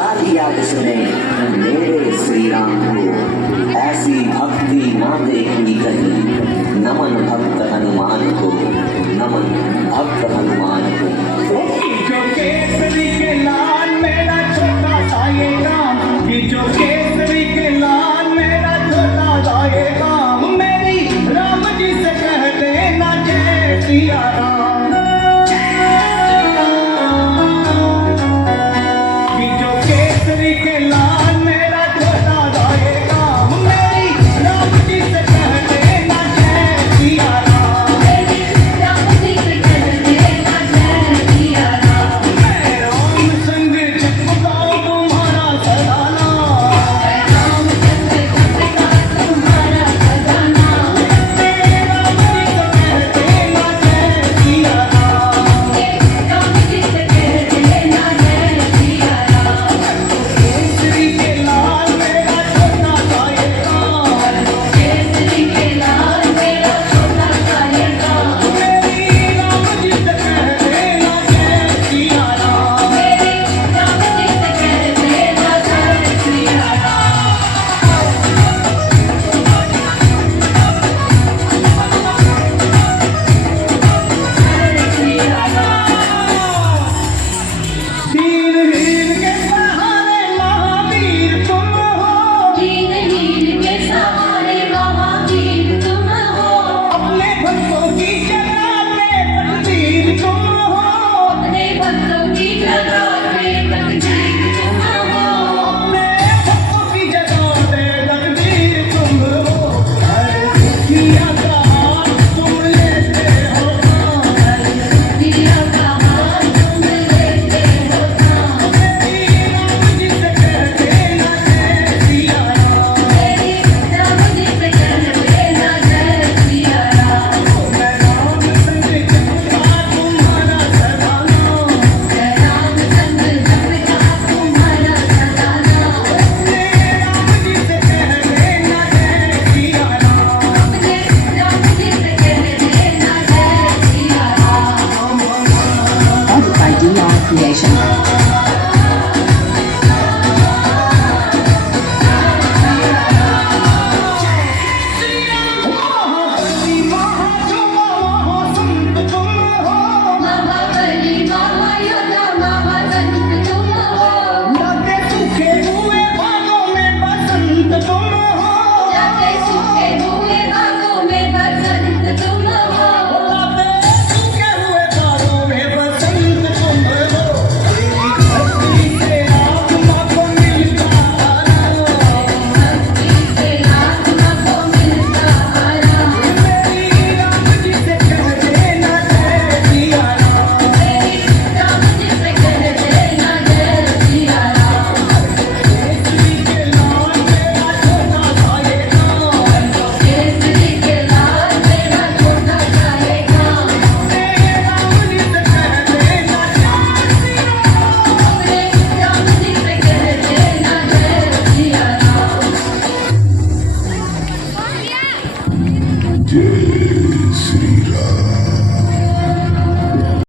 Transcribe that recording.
बचा लिया उसने मेरे श्री राम को, ऐसी भक्ति ना देखी कहीं। नमन भक्त हनुमान को, नमन भक्त हनुमान को। जो केसरी के लाल मेरा छोटा सा ये काम, ये जो केसरी के लाल मेरा छोटा सा ये काम, मेरी राम जी से कह देना जय सिया